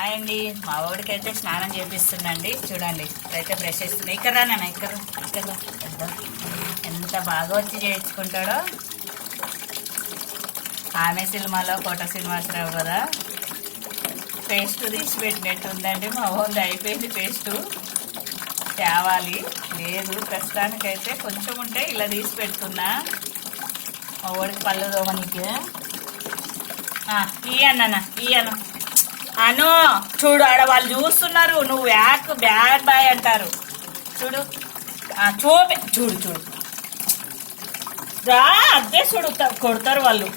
Hi అండి. మా వాడికి అయితే స్నానం చేపిస్తుందండి. చూడండి అయితే బ్రష్ చేస్తుంది. ఇక్కడ రానా ఇక్కడ ఎంత బాగా వచ్చి చేయించుకుంటాడో. ఆమె సినిమాలో కోట శ్రీనివాసరావు కదా, పేస్ట్ తీసి పెట్టినట్టు ఉందండి. మా వాళ్ళు అయిపోయింది పేస్టు, తేవాలి లేదు ప్రస్తుతానికైతే కొంచెం ఉంటే ఇలా తీసి పెడుతున్నా. మా వాడికి పళ్ళు దోమనికి ఇయ్యను అను. చూడు ఆడ వాళ్ళు చూస్తున్నారు, నువ్వు బ్యాడ్ బాయ్ అంటారు. చూడు చూడు చూడు రా, అదే చూడు కొడతారు వాళ్ళు.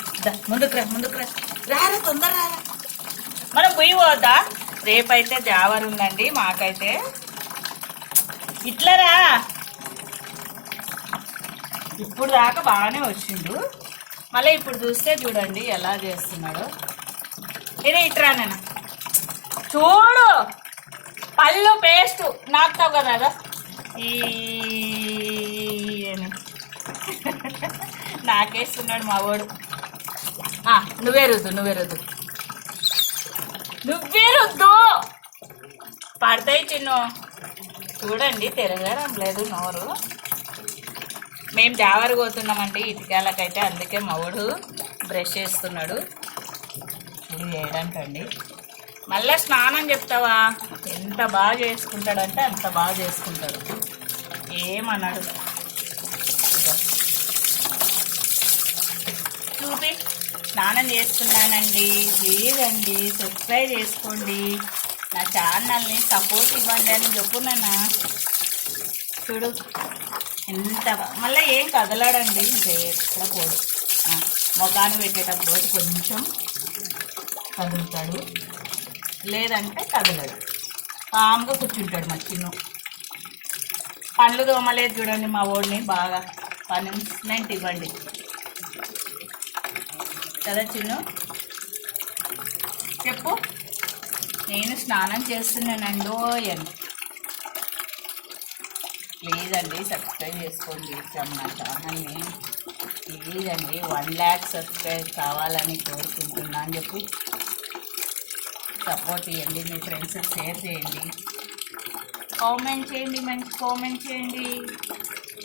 ముందుకు రా రారా, తొందర రారా. మనం పోయి పోద్దా. రేపైతే జావర్ ఉందండి మాకైతే. ఇట్లరా, ఇప్పుడు దాకా బాగానే వచ్చిండు, మళ్ళీ ఇప్పుడు చూస్తే చూడండి ఎలా చేస్తున్నాడు. ఇదే ఇట్రా నేను చూడు, పళ్ళు పేస్ట్ నాకుతావు కదా ఈ నాకేస్తున్నాడు మా వాడు. నువ్వే రుద్దు పడతాయి చిన్ను. చూడండి తిరగడం లేదు నోరు. మేము జావరు పోతున్నామండి ఇటుకాలకైతే, అందుకే మవుడు బ్రష్ చేస్తున్నాడు. చూడు చేయడానికండి. మళ్ళీ స్నానం చెప్తావా, ఎంత బాగా చేసుకుంటాడంటే అంత బాగా చేసుకుంటాడు, ఏమన్నాడు. చూపి స్నానం చేస్తున్నానండి. ప్లీజ్ అండి సబ్స్క్రైబ్ చేసుకోండి, నా ఛానల్ని సపోర్ట్ ఇవ్వండి అని చెప్పు నాన్న. చూడు ఎంత మళ్ళీ ఏం కదలాడండి, ఎక్కడ పోడు. మొఖాన్ని పెట్టేటప్పుడు కొంచెం కదులుతాడు, లేదంటే కదలడు, కామ్గా కూర్చుంటాడు. మా చిన్ను పండ్లు దోమలేదు చూడండి మా ఓడిని, బాగా పనిష్మెంట్ ఇవ్వండి కదా చిన్ను. చెప్పు నేను స్నానం చేస్తున్నానండి అని. ప్లీజ్ అండి సబ్స్క్రైబ్ చేసుకోండి నా ఛానల్ని. ప్లీజ్ అండి 1 lakh సబ్స్క్రైబ్ కావాలని కోరుకుంటున్నా అని చెప్పి సపోర్ట్ ఇవ్వండి. మీ ఫ్రెండ్స్కి షేర్ చేయండి, కామెంట్ చేయండి, మంచి కామెంట్ చేయండి.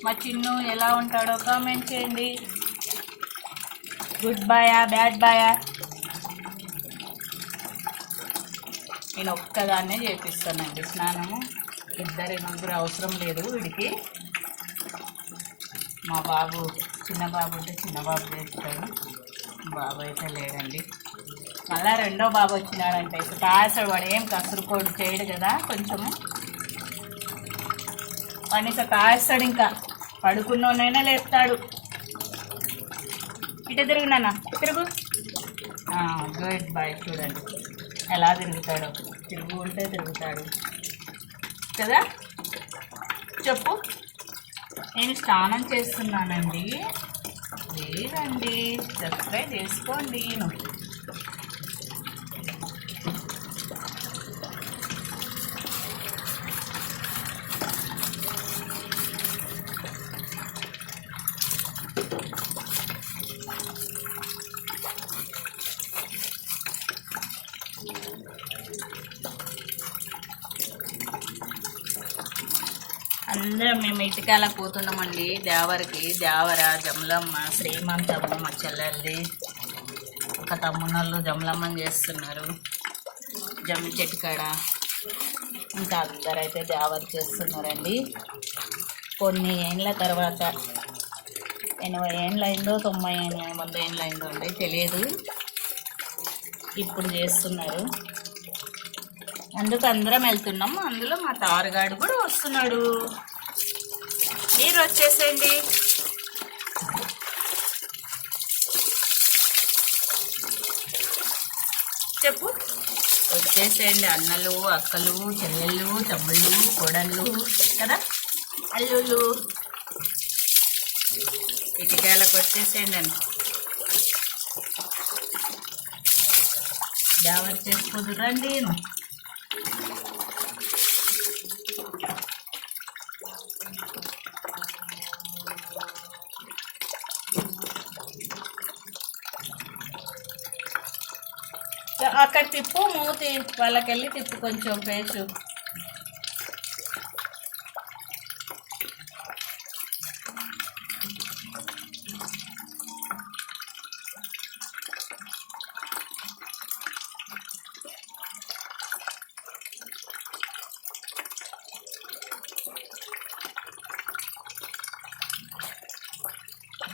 మా చిన్ను ఎలా ఉంటాడో కామెంట్ చేయండి. గుడ్ బాయా బ్యాడ్ బాయా. నేను ఒక్కదాన్నే చేపిస్తానండి స్నానము, ముగ్గురు అవసరం లేదు వీడికి. మా బాబు చిన్న బాబు ఉంటే చిన్న బాబు చేస్తాడు, బాబు అయితే లేడండి. మళ్ళీ రెండో బాబు వచ్చినాడంటే కాసాడు, వాడు ఏం కసురుకోడు చేయడు కదా, కొంచెము కనీసం కాస్తాడు. ఇంకా పడుకున్నోనైనా లేపుతాడు. ఇటు తిరుగునా తిరుగు. Good boy. చూడండి ఎలా తిరుగుతాడో, తిరుగుంటే తిరుగుతాడు కదా. చెప్పు నేను స్నానం చేస్తున్నానండి, లేదండి సబ్స్క్రైబ్ చేసుకోండి. అందరం మేము ఇటుకాలకు పోతున్నామండి దేవరికి. దేవర జమలమ్మ శ్రీమంతము మా చెల్లెల్ది. ఒక తమ్ముళ్ళు జమలమ్మని చేస్తున్నారు జమ్మి చెట్టు కాడ. ఇంకా అందరైతే దేవర చేస్తున్నారండి. కొన్ని ఏండ్ల తర్వాత 80 ఏండ్లు అయిందో 90 ఏండ్లు అయిందో అండి తెలియదు, ఇప్పుడు చేస్తున్నారు. అందుకు అందరం వెళ్తున్నాము. అందులో మా తారుగాడు కూడా వస్తున్నాడు. మీరు వచ్చేసేయండి. చెప్పు వచ్చేసేయండి. అన్నలు అక్కలు చెల్లెళ్ళు తమ్ముళ్ళు కోడళ్ళు కదా, అల్లుళ్ళు ఇటుకాయలకు వచ్చేసేయండి అని జావర్ చేసుకుదురండి. అక్కడ తిప్పు మూతి వాళ్ళకెళ్ళి తిప్పు కొంచెం పేసు.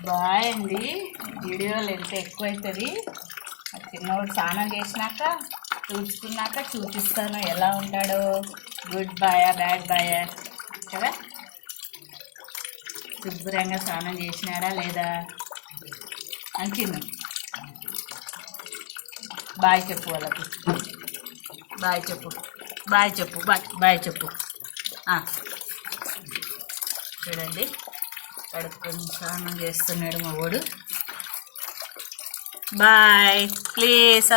బాయ్ అండి. వీడియో లెంత్ ఎక్కువైతుంది. చిన్నవాడు స్నానం చేసినాక చూసుకున్నాక చూపిస్తాను ఎలా ఉంటాడో, గుడ్ బాయా బ్యాడ్ బాయా కదా. శుభ్రంగా స్నానం చేసినాడా లేదా అని చిన్న బాయ్ చెప్పు వాళ్ళకి. బాయ్ చెప్పు, బాయ్ చెప్పు, బాయ్ చెప్పు. చూడండి కడుక్కొని స్నానం చేస్తున్నాడు మా వాడు. Boy please.